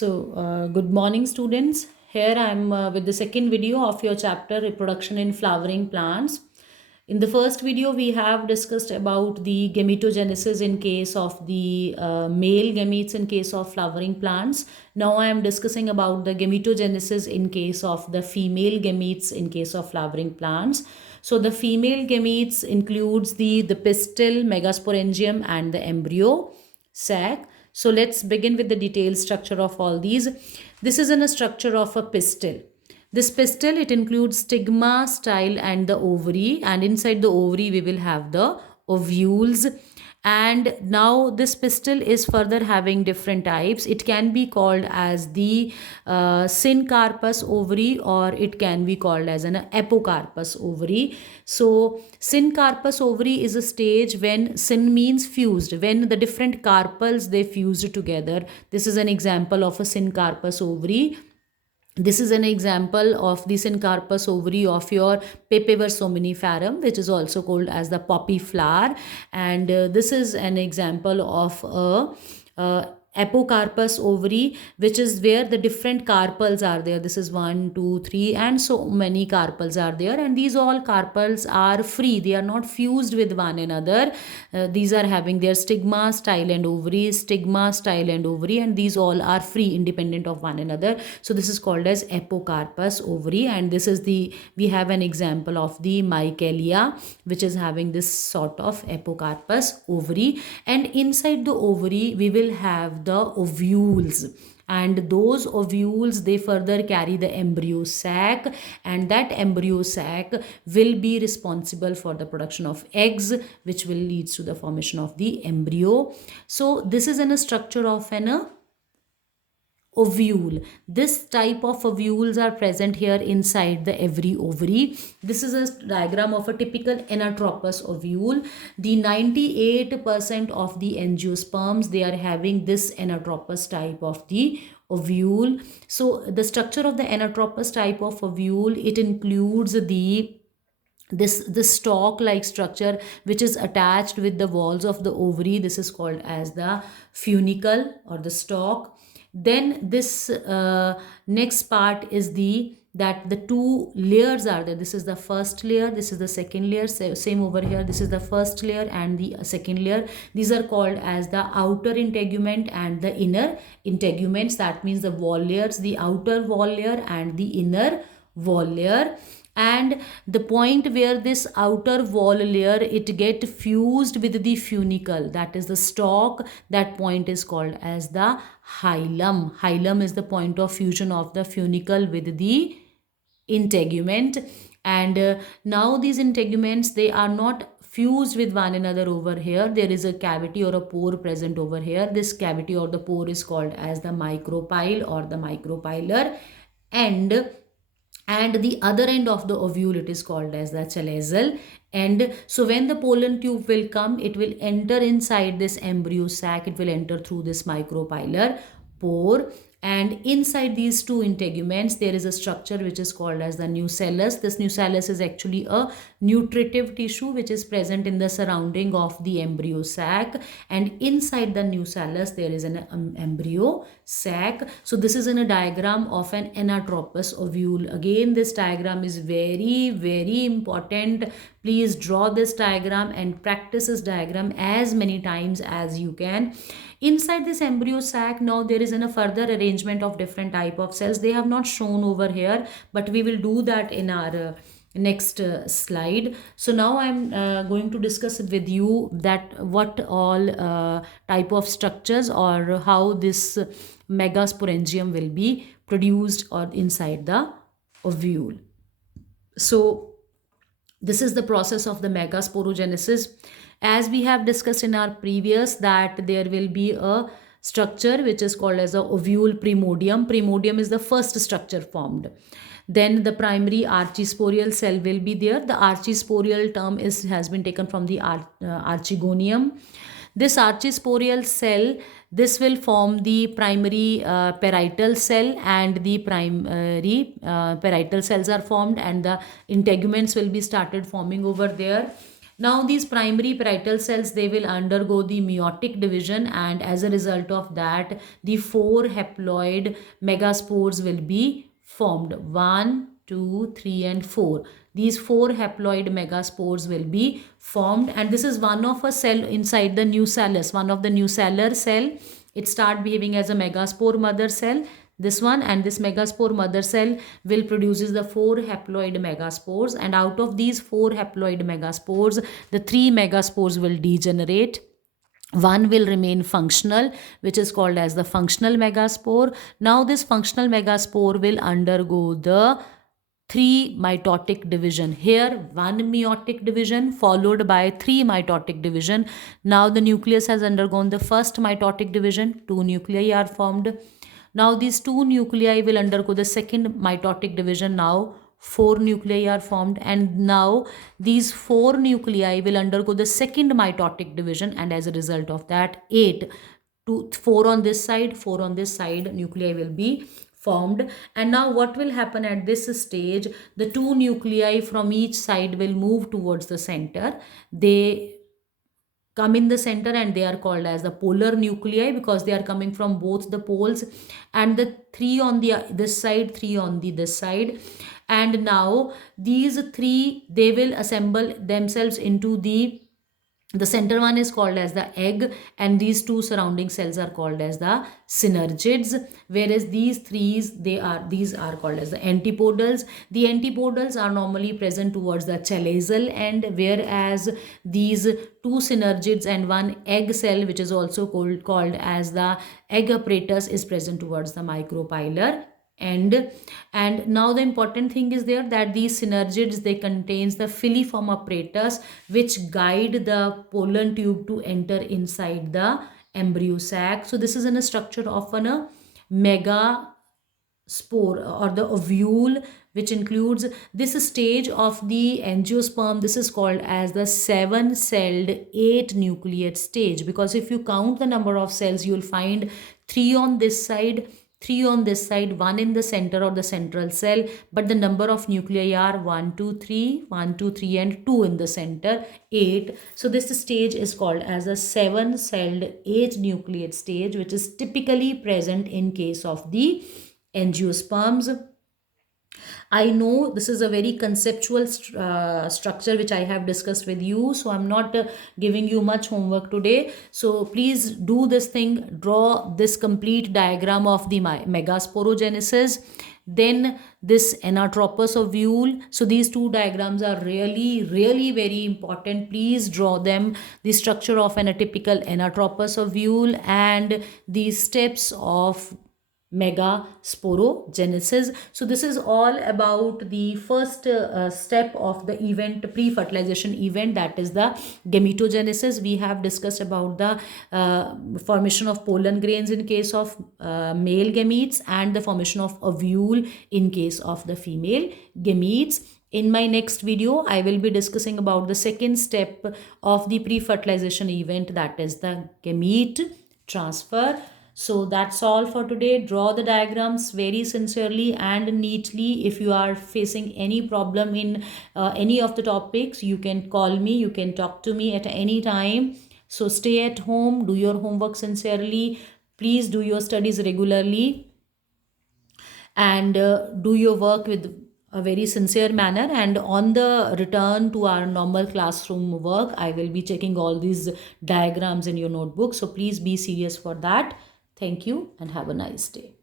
Good morning, students. Here I am with the second video of your chapter Reproduction in Flowering Plants. In the first video, we have discussed about the gametogenesis in case of the male gametes in case of flowering plants. Now I am discussing about the gametogenesis in case of the female gametes in case of flowering plants. So the female gametes includes the pistil, megasporangium and the embryo sac. So let's begin with the detailed structure of all these. This is in a structure of a pistil. This pistil, it includes stigma, style and the ovary, and inside the ovary we will have the ovules. And now this pistil is further having different types. It can be called as the syncarpous ovary, or it can be called as an apocarpous ovary. So syncarpous ovary is a stage when syn means fused, when the different carpels they fused together. This is an example of a syncarpous ovary. This is an example of the syncarpous ovary of your Papaver somniferum, which is also called as the poppy flower. And this is an example of a apocarpous ovary, which is where the different carpels are there. This is 1, 2, 3 and so many carpels are there, and these all carpels are free. They are not fused with one another. These are having their stigma, style and ovary, stigma, style and ovary, and these all are free, independent of one another. So this is called as apocarpous ovary. And this is we have an example of the Michelia, which is having this sort of apocarpous ovary. And inside the ovary we will have the ovules, and those ovules they further carry the embryo sac, and that embryo sac will be responsible for the production of eggs, which will lead to the formation of the embryo. So this is in a structure of an ovule. This type of ovules are present here inside the every ovary. This is a diagram of a typical anatropous ovule. The 98% of the angiosperms, they are having this anatropous type of the ovule. So the structure of the anatropous type of ovule, it includes this stalk like structure which is attached with the walls of the ovary. This is called as the funicle or the stalk. Then this next part is that the two layers are there. This is the first layer, this is the second layer. Same over here, this is the first layer and the second layer. These are called as the outer integument and the inner integuments. That means the wall layers, the outer wall layer and the inner wall layer. And the point where this outer wall layer it get fused with the funicle, that is the stalk, that point is called as the hilum. Hilum is the point of fusion of the funicle with the integument. And now these integuments, they are not fused with one another over here. There is a cavity or a pore present over here. This cavity or the pore is called as the micropyle or the micropilar, and the other end of the ovule, it is called as the chalazal. And so when the pollen tube will come, it will enter inside this embryo sac. It will enter through this micropilar pore, and inside these two integuments there is a structure which is called as the nucellus. This nucellus is actually a nutritive tissue which is present in the surrounding of the embryo sac, and inside the nucellus there is an embryo sac. So this is in a diagram of an anatropous ovule. Again, this diagram is very, very important. Please draw this diagram and practice this diagram as many times as you can. Inside this embryo sac, now there is a further arrangement of different type of cells. They have not shown over here, but we will do that in our next slide. So now I'm going to discuss with you that what all type of structures or how this megasporangium will be produced or inside the ovule. So this is the process of the megasporogenesis. As we have discussed in our previous, that there will be a structure which is called as a ovule primordium. Primordium is the first structure formed. Then the primary archisporial cell will be there. The archisporial term has been taken from the archegonium. This archisporial cell, this will form the primary parietal cell, and the primary parietal cells are formed and the integuments will be started forming over there. Now these primary parietal cells, they will undergo the meiotic division, and as a result of that, the 4 haploid megaspores will be formed. 1, 2, 3 and 4. These 4 haploid megaspores will be formed, and this is one of a cell inside the nucellus, one of the nucellar cell. It start behaving as a megaspore mother cell, this one, and this megaspore mother cell will produces the 4 haploid megaspores, and out of these 4 haploid megaspores, the 3 megaspores will degenerate. One will remain functional, which is called as the functional megaspore. Now this functional megaspore will undergo the 3 mitotic division. Here 1 meiotic division followed by 3 mitotic division. Now the nucleus has undergone the first mitotic division, 2 nuclei are formed. Now these 2 nuclei will undergo the second mitotic division. Now 4 nuclei are formed, and now these 4 nuclei will undergo the second mitotic division, and as a result of that 8, 4 on this side, 4 on this side nuclei will be formed. And now what will happen at this stage? The 2 nuclei from each side will move towards the center. They come in the center and they are called as the polar nuclei because they are coming from both the poles, and the 3 on the this side, 3 on the this side. And now these 3, they will assemble themselves into the center one is called as the egg, and these 2 surrounding cells are called as the synergids, whereas these are called as the antipodals. The antipodals are normally present towards the chalazal end, whereas these 2 synergids and 1 egg cell, which is also called as the egg apparatus, is present towards the micropylar end. And now the important thing is there that these synergids, they contains the filiform apparatus which guide the pollen tube to enter inside the embryo sac. So this is in a structure of a mega spore or the ovule, which includes this stage of the angiosperm. This is called as the 7-celled 8-nucleate stage, because if you count the number of cells, you will find 3 on this side, 3 on this side, 1 in the center or the central cell, but the number of nuclei are 1, 2, 3, 1, 2, 3 and 2 in the center, 8. So this stage is called as a 7-celled 8-nucleate stage, which is typically present in case of the angiosperms. I know this is a very conceptual structure which I have discussed with you, so I'm not giving you much homework today. So please do this thing, draw this complete diagram of the megasporogenesis, then this anatropous ovule. So these 2 diagrams are really very important. Please draw them, the structure of an atypical anatropous ovule and the steps of megasporogenesis. So this is all about the first step of the event, pre-fertilization event, that is the gametogenesis. We have discussed about the formation of pollen grains in case of male gametes and the formation of ovule in case of the female gametes. In my next video, I will be discussing about the second step of the pre-fertilization event, that is the gamete transfer. So that's all for today. Draw the diagrams very sincerely and neatly. If you are facing any problem in any of the topics, you can call me, you can talk to me at any time. So stay at home, do your homework sincerely, please do your studies regularly, and do your work with a very sincere manner. And on the return to our normal classroom work, I will be checking all these diagrams in your notebook. So please be serious for that. Thank you and have a nice day.